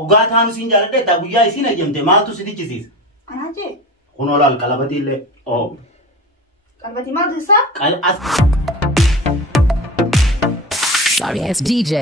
وقعت هانو سينجالة ده تابويا يسينا جمتة ما تو سيدي كيسيس أنا جي خنو لا الكلابتي اللي أو كلبتي ما دي صح Sorry ass DJ.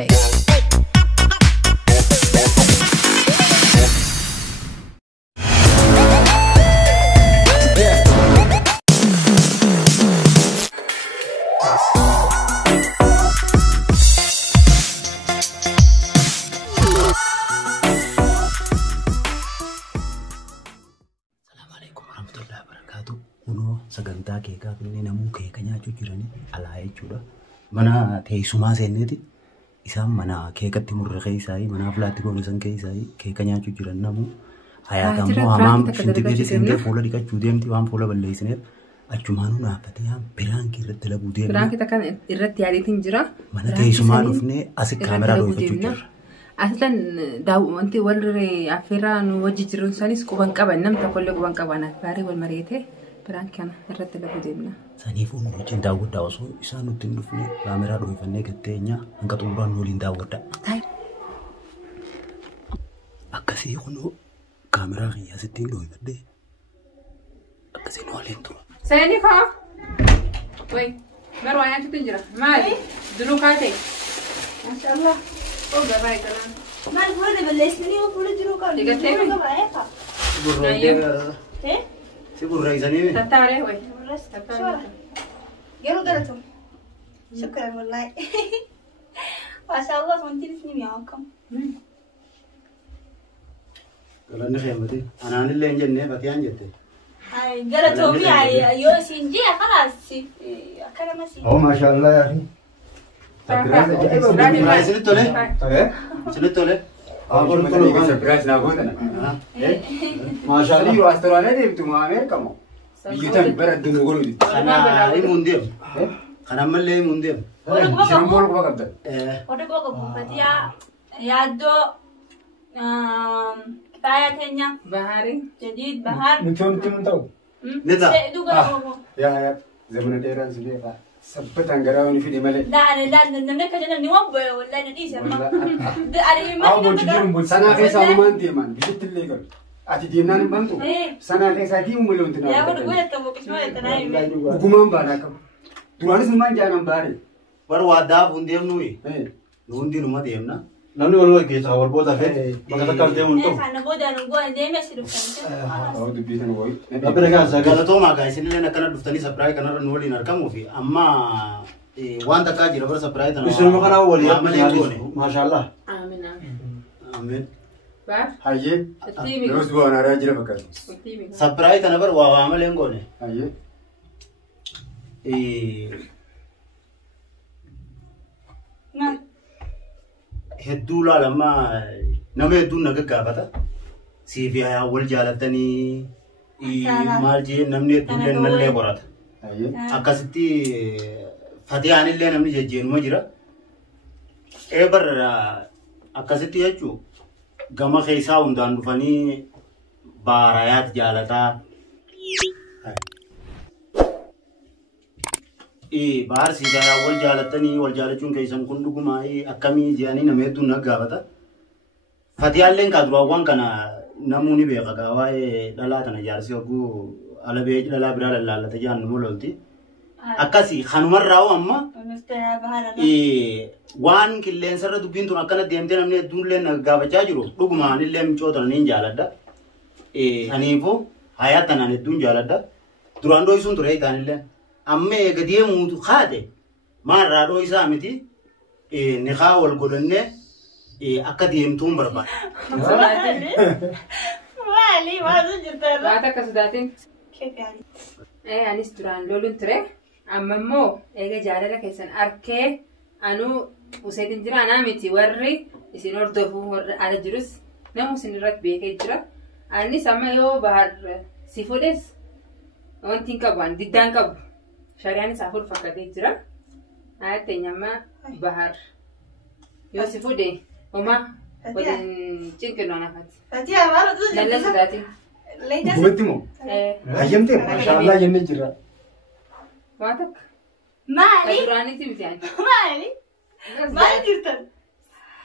sagantaa keekaa fi namuu keeka nyaachuu jiranii alaa jechuudha. Mana teessumaa seenneeti isaan mana keekatti murre keessaa mana filaatti goonisan keessaa keeka nyaachuu jiran namuu hayaatammoo hamaam shinti beekii seentee fuula dhiqachuu deemti waan fuula balleessineef achumaanuu naaffatee haan biraankii irratti labuu deemti. Biraankii takkan irratti yaadiitiin jira. Mana teessumaa dhufnee asi kaameraa dhoofachuu jirra. Aslan wanti walirra affeerraa nu wajji jiruun sanis quban qaban namni tokkollee quban qaban gaarii wal mari'atee biraankii irratti labuu deemna. Saniifuu nu wajjin daawwadhaa osoo isaan nutti hin dhufne kaameraa dhoofannee gatteenya hanga xumuraan nu waliin daawwadha. Akkasii kunoo kaameraa kiyyaa sittiin dhoofadhee akkasii nu waliin tura. Seenii faa? Wayi garuu waan nyaachuutu jira. Maali? Duruu kaatee? Maashaallah. Oh gabaa eegalaan. maal fuula balleessanii fuula jiruu qabu. Eegatee mi? Si gurreessanii tattaaree wayi. Yeroo galatu. Shukran wallahi. Maashaallah wanti ni mi'aawu kam. galanni fe'amate anaanillee hin jennee bakkeen jette. galatu mi'aa yoo siin jee khalaas akkana masi. Oh maashaallah yaani. Sini tole. Sini tole. Aku tole surprise na godana. Maashaallah yoo astorane deemtu maameer kamo. Biyyutan baraddu nu godhu. Kana imundeem. Kana mallee imundeem. Shiraan bool kuba qabda. Oda goga buufatiyaa yaaddoo kitaaya keenya Bahari. jadiid bahar. Nuti mun ta'u. Nita. Dhugaa gogo. Yaa zamana dheeraan si beekaa. Sabbatan garaa wani fide malee. Namni akka jennan ni waan boye wallahi na dhiise amma. Awu bochi jiruun bochi. Sanaa keessaa uumaan deeman biyyitti illee galu. Ati deemnaan hin bantu. Sanaa keessaa diimu malee wanti naa. Yaa kun godhata boqismoo eetanaa hime. Hukumaan baanaa qabu. Duraanis ilmaan jaanan baare. War waadaaf hundeemnuyi. Hundi numa deemna. Namni wal waggeessa wal booda fedhe bakka takkaas deemuun ta'u. Kana booda nu goone deemee si dhuftan. Awu dubbii sana wayi. Dhabbina kanaa Galatoomaa gaa isinillee akkana dhuftanii sapiraayii kanarra nu waliin argamuu fi amma waan takkaa jira bara sapiraayii tana. Isinuma kanaa walii malee goone. Maashaallah. Aamin aamin. Amen. Baa. Hayyee. Tiimi. Yeroo bu'aan aadaa jira fakkaatu. Tiimi. Sapiraayii tana bara waa malee goone. Hayyee. Hedduu laalama nama hedduun na gaggaafata. Siifi wal jaalatanii maal jee namni hedduullee nallee qorata. Akkasitti Fatiyyaanillee namni jejjeenuma jira. Barra akkasitti jechuun gama keessaa hundaan dhufanii baarayaat jaalataa. Bahar siidaa wal jaalatanii wal jaalachuun keessan kun dhugumaa akkamii jedhanii nama hedduun na gaafata. Fatiyyaalleen kaaduraawwan kana namoonni beeka gaa waa'ee dhalaa tana jaarsi hogguu ala beeji dhalaa biraa lallaallata jedhan nu lolti. Akkasii kanumarraa amma waan qilleensarra dubbiin tun akkana deemtee namni hedduunillee na gaafachaa jiru dhugumaanillee micoota niin jaaladha. Kaniifuu hayaa tanaan hedduun jaaladha. Duraan dho'isuun ture isaanillee. Amma eega deemuutu haadhe maal raadhoo isaa miti ni haa wal godhannee akka deemtuun barbaada. Maali maal jirta? Waan akka sodaatiin. Keefiyaani. Anis duraan loluun ture. Amma immoo eega jaalala keessan arkee anuu useetiin jira anaa miti warri isin hordofuu warri ala jirus namu isin irratti beekee jira. Anis amma yoo bahar si fuudhes wanti hin qabu waan diddaan qabu. Shari'aan isaa fuudhu fakkaatee jira. Hayattee nyamma bahar yoo si fuudhe homaa waliin cinqilloon hafati. Fatiyyaa maal utuu jirta? Lalla sodaatiin. Dubbatti moo? Hayyamtee maashaallah jennee jira. Waa takka. Maali? Duraanitti miti ani. Maali? Maal jirtan?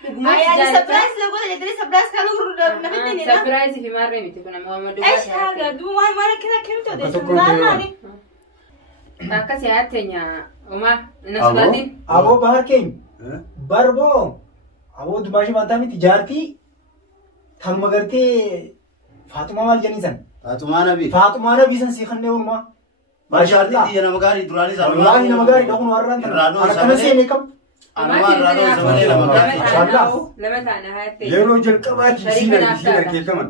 يعني سبرايز لو قلت لي سبرايز كانوا نبتني لا سبرايز في مرة متى كنا ما ايش هذا دو ما كذا كلمته ده ماني Akkas yaatenya uma nasbatin abo bahar king barbo abo dubashi banta miti jaarti thamma garte Fatima wal janisan Fatima nabi san sikhanne unma Mashallah di nama gari durani sa wallahi nama gari dokun warran tan se ne kam anwar rado samane nama gari lama tana hatte Yero jel kabati sina ke kaman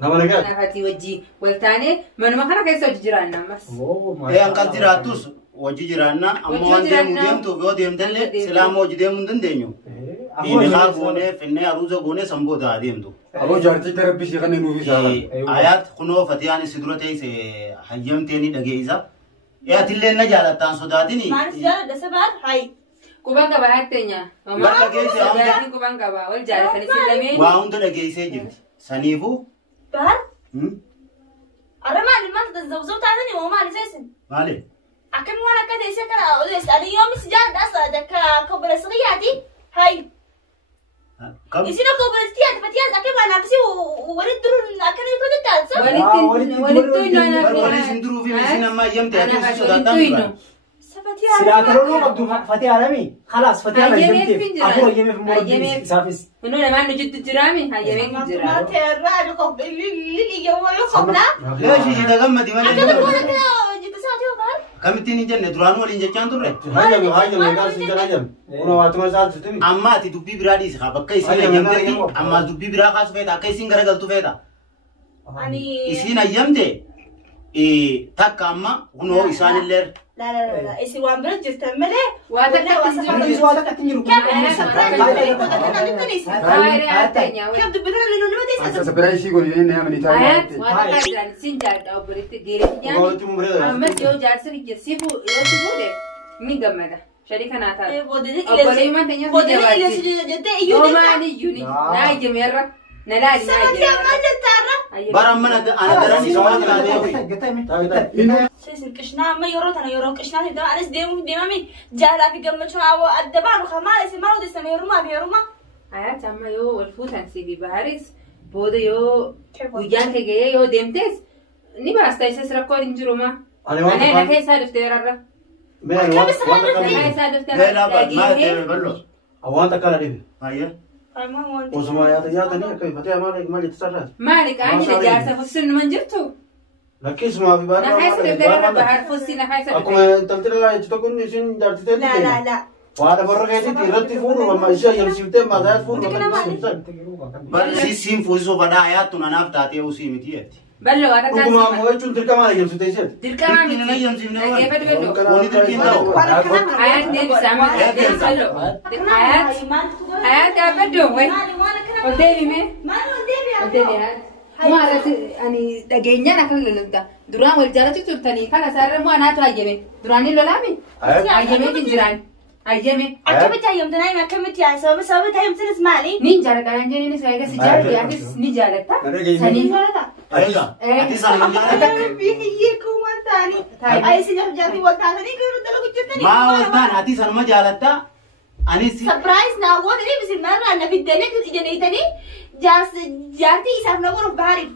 nama naga hati wajji waltane man makana kaisa jiranna mas an qadiratus wajji jiranna amma wande mudem to go dem dalle salamo jidem mundan denyo ini kha gone finne aruza gone samboda adem to abo jarti tarabbi si khanne nufi saga ayat kuno fatiyani sidurate se hayyamteni dageisa ya tille na jalatan sodatini ما نسجل ده سبات هاي kubanga bahattenya Bakka keessa amma kubanga ba wal jaalatani silame waa hunda dhageessee jirti saniifu بار أنا ما تزوجت عني وما نسيسن maali أكن وأنا كده يسكر أقول أنا يوم سجاد أصلا ده كبر صغيرتي هاي kam يصير كبر استياد فتياد أكن ما نفسي وورد درون أكن يكون التالس walittu barbaade sinduruu fi misin amma hayyamte ati sodaatan dura سفتياد سلاترو مقدو فتي عالمي خلاص فتي على جنتي أبو يمي في مورد سافس منو لما نجد جرامي هاي ما جرامي ترى قبل اللي يوم قبله leeshi jitagamadi أكن malee أقول لك جت ساعتي وبار kamittiin hin jenne duraan waliin jechaan turre Hayyam egaa si jala jam. Una waatuma saaltu timi. amma ati dubbii biraa dhiisi haa bakka isiin Hayyam hayyamtetti hayyam. ammaas dubbii biraa kaasu feeta akka isiin garagaltu feeta يعني isiin hayyamte takka amma kunoo isaanillee لا لا لا لا إيش وان برج تستعمله أنتي سؤالك أتنجرو كيف تبدأ لأنه ما asa تيجي sabrai si goni ne amani ta ayat wata kajan sinjad au berita gerenya Gooti mumreda. amma yo jarsa ki sifu yo sifu de mi gamada sharika nata بودي أبغى ما تنيا في بودي جواتي. إلى جدة yo يودي mani yuni na gemera na lali na سمعتي ما gemera جتارة bara amma ana garan isaa kana deebi سيسن كشنا ما يروت أنا يروك كشنا في دماغ أنا سديم دمامي جالا في جنب شو أو الدبان وخمال اسمه ما ودي سمي روما في روما ayat amma yo walfutan sibi baharis boda yo ujan ke ge yo demtes ni basta isa srakor injuruma Ani waan ana na kai sa defterarra Meen كم سنة kai sa leela maa defterarra deebe ballo waan takkala dhibe. hayya ما هو Osuma yaatanii akka fatee maal itti sarara. malik ani jarsa fusun manjirtu Lakkisuma fi na kai sa defterarra bahar fusi na kai sa akkuma taltira itti tokko isin jaartitee لا لا لا Waada barra keessatti irratti fuudhu amma ishee ayyamsiiftee maasaayat fuudhu siin fuusisoo badhaa ayaattu nanaaf taatee usii miti jetti ballo wata Dhuguma kan ammoo jechuun dirqamaa ayyamsiiftee isheeti. dirqama Dirqama miti ayyamsiifne waan. dhaggeeffatu ballo Wani dirqiin ta'u. ayat deebisama ballo ayat abaddo way odeebime odeebiyaa Muarati ani dhageenya na kan lolta duraan wal jaalatu turtanii kana sarara mu anaatu hayyame duraanii lolaami hayyame jinjiraan hayyame أكمل تايم دناي ما كمل تايم سوي تايم تنس مالي ni jaalatan jenini sayga si jaalati akis ni jaalata sanii Ayya ati sana hin jaalladha بيجيكم وانتاني أي سنة جاتي والتاني كانوا دلوا كتير maa waltaan ati sanuma jaalatta anis سبرايز ناوود لي بس مرة أنا في الدنيا كنت جنيتني جاتي يسافر نور بحري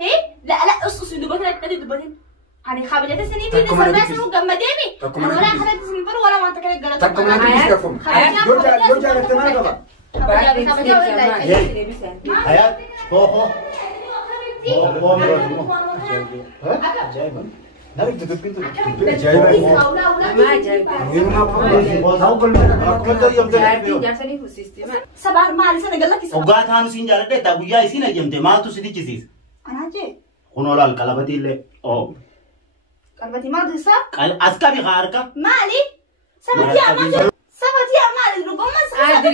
هي لا لا أصل دبتنا تدي دبتين هني خابجات السنين في سبرايز مو جم ديمي أنا ولا خلت اسمي برو ولا ما تكلم قلت takkum na diska fum yo jaratana gaba ayaat koko Namitti dubbintu. jaarsanii fusiistima سبار مالي سنة قال لك hoggaa taanu siin jaaladhe taa guyyaa isiin hayyamte maaltu si dichisiisa أنا جي kunoo laal qalabatiillee oo قلبتي ما تصاب as qabi haa harka مالي سبتي أمالي سبتي أمالي ربما as qabi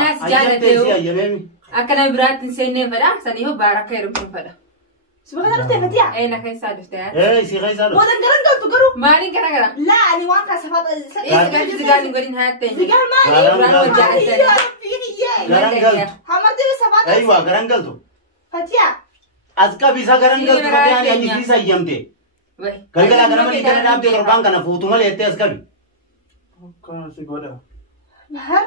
naas hayyamtee si jaalateewu hayyameemi akkana biraatti hin seennee fedha sanii hoo baara akka heerumtuun fedha سبحان الله تفتيا eena keessaa dhuftee si keessa dho ودن قرن قلت قرو maaliin gara gara لا أنا وانك سفاد eessa sigaalin godhin haattee سجال مالي duraan wal jaalatanii يا ربي يا garan galtu حمد سفاد aywa garan galtu فتيا as qabi isa garan galtu fatee ani isiisa hayyamte way galgala kana mali kana dhaabdee torbaan kana fuutu malee jettee as qabi Akkana si godha. bahar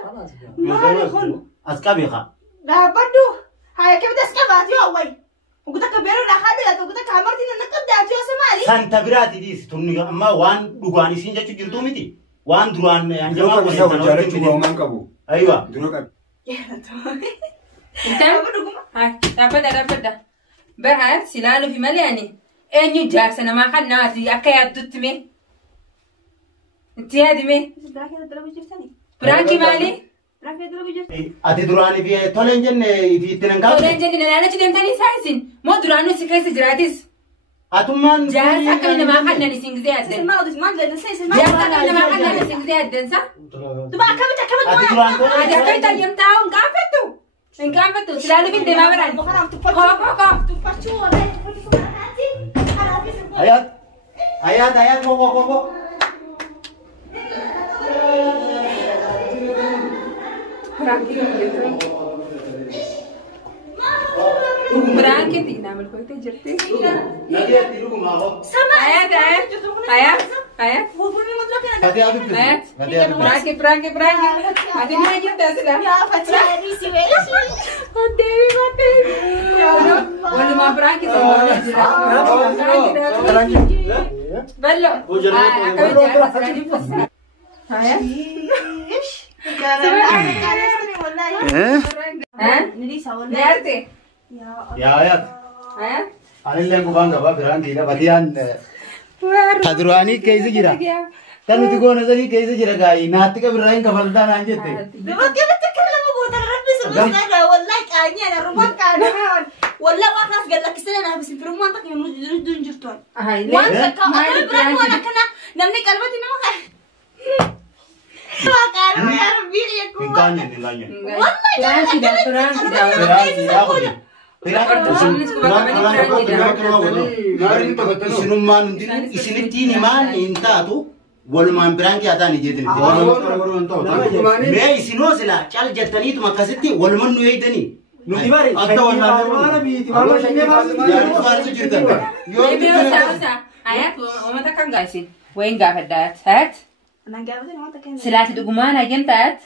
maali kun Askabiqa. dhaabadhu haya kabida iska baatiyo awway uguta kabeero dhaxadhu yaa uguta kaamartina naqabdaatiyo samaali Santa biraati dis tunni amma waan dhugaan isin jechu jirtu miti. Waan duraan anjamaa Dura kan jaalachuu waamaan qabu. Aywa. Dura kan. Hai, dapat. Bahar silalu fi maliani. Enyu jaarsa namaa kan naati akka yaaddutti mee. Itti yaadi mee. Biraanki maali? Ati duraanii fi toleen jenne itti nan qabu. Toleen jenni nanachi deemtanii isaa isin. Moo duraanuu si keessa jiraatis. Atummaan Jaarsa akkami namaa kan nan isin gisee yaaddan. Jaarsa akkami namaa kan nan isin gisee yaaddan sa. duba akkamit ati duraan toleen Ati akkamitti ayyamtaa hin qaanfattu. Hin qaanfattu silalu fi deemaa biraan. Koo. Ayat kok. Biraanki tiin amal kootee jirti. Nanti ati luguma kok. Ayat. Biraanki. Ati ni ayyamta sila. Walumaa biraanki semoole jira. Ballo. Akkamitti jaarsa sila dhibbasa. Ayat. Nyarte. Ya ayat. Ayat. Anillee gubaan gabaa biraan diina badiyaan ta duraanii keessa jira. Tan nuti goona sanii keessa jira gaa'ii naatti qabirraa hin kafaltaa naan jette. والله ما خلاص قال لك السنه انا بس في رمان تك يدون جرتون Hai. وانت بران وانا كنا نمني قلبتي نما ما قالوا يا ربي يا كوما Hinggaanya. Biraanki dah. Biraan diina kuni. Isinummaan hundinuu isinittiin himaan hin taatu walumaan biraan kiyaataan ijeetinitti. Mee isinoo sila cal jettaniituma akkasitti walumaan nu eeytanii. Nuti bari. Akka Wala biiti. Wala shannee baasuu. Yaaduu faarsu jirtan. Yoo Usa. Ayat. Umata kan gaasin. Wayin gaafaddaat. Ayat. انا قابلت ما تكلم Silaati dhugumaan ayyamtaat.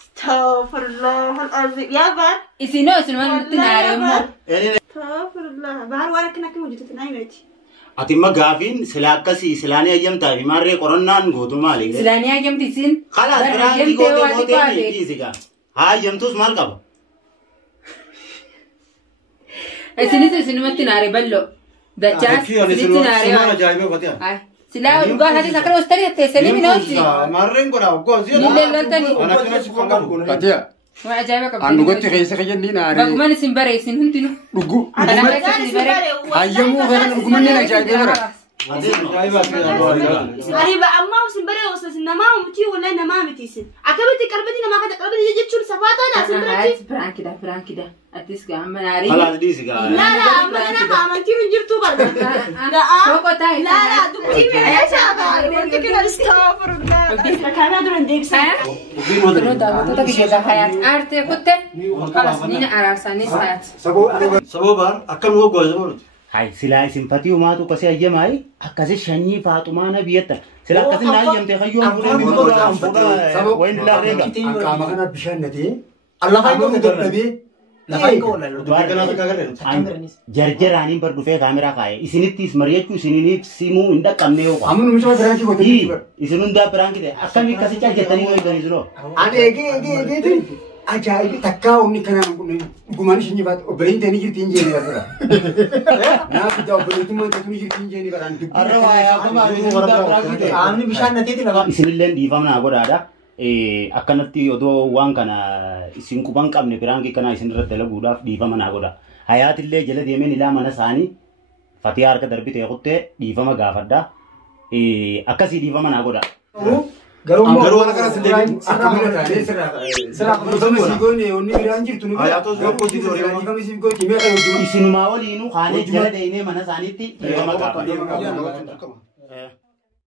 استغفر الله العظيم يا بار Isinoo isinumaan nutti naaremmoo. استغفر الله بار وانا كنا كم وجدت نايمتي ati imma gaafiin sila akkasii silaanii ayyamtaa fi maarree qorannaan gootu maali? Silaanii ayyamti isin. Kalaas biraanti gootee dhiisiga. Haa ayyamtuus maal qaba? Isinis isinumatti naare ballo. Dachaas isinitti naare waan. Hai. Silaa dhugaa isaanii sakara hoostanii atteessanii minootti. Marreen godhaa goosii. Nillee loltanii. Ana kanatti kan qabu. Katiya. Waa ajaa'iba qabdi. Anu gotti keessa kiyyanni naare. Bagumaan isin bare isin hundinuu. Dhugu. Kana keessa isin bare. Hayyamuu kana dhugumanni na ajaa'ibee bara. غريبة أما وسنبري وصلت إنما ومتي ولا إنما متيسن أكبرتي قربتي إنما كذا قربتي يجي تشوف سفاتة لا سنبرتي Biraanki daa. Atis gaa amma naare. Kalaas dhiisiga. لا أما أنا عملتي من جبتو برضه لا Tokko taa'e. لا دكتي من إيش هذا قلت كذا استغفر الله كان هذا من ديبس Kunoo daawwattoota biyyoota hayaat aartee kutte. Kalas nina araarsaanis hayaat. Sababaan akkam yoo goosee boruti. Hai silaa isin fatii umaatu akkasii ayyamaayi akkasii shanyii faaxumaana biyyattan. Sila akkasii naa ayyamtee hayyoo fuudhee wayin illaa reega. Qaama kana bishaan natee. Allafa yoo dadhabee. Lafaan koo wala. Dubartii kanaaf akka agarre. Jarjaraaniin bar dhufee kaameraa kaa'e. Isinittis mari'achuu isiniif simuu hin dhaqqabne yoo qabu. Amma numicha biraanchi gootee jiru. Isin hundaa biraan kite akkamii akkasii cal jettanii yoo hiikanii jiroo. Ani eegee ajaa'ibi takkaa humni kanaan dhugumaan isheen jifaatu obboleeyyiin ta'anii jirti hin jeeni bara. Naaf ija obboleeyyitummaan ta'anii jirti hin jeeni baraan dubbii. Arra waa yaaqamaa isin hundaa biraan kite. Qaamni bishaan nateeti lafa. Isinillee dhiifamnaa godhaadha. Akkanatti odoo waan kana isin quban qabne biraankii kana isin irratti dalaguudhaaf dhiifama naa godha. Hayaatillee jala deemeen ilaa mana isaanii fatii harka darbitee kuttee dhiifama gaafadha. Akkasii dhiifama naa godha. Garuu waan akkanas illee akkamina taatee sirraa qabatoonni siigoonni onni biraan jirtu nu Hayaatos tokko jiru. siigooti meeqa yoo jiru. Isinumaa waliinuu haanee jala deemee mana isaaniitti dhiifama gaafadha. Deema qaba.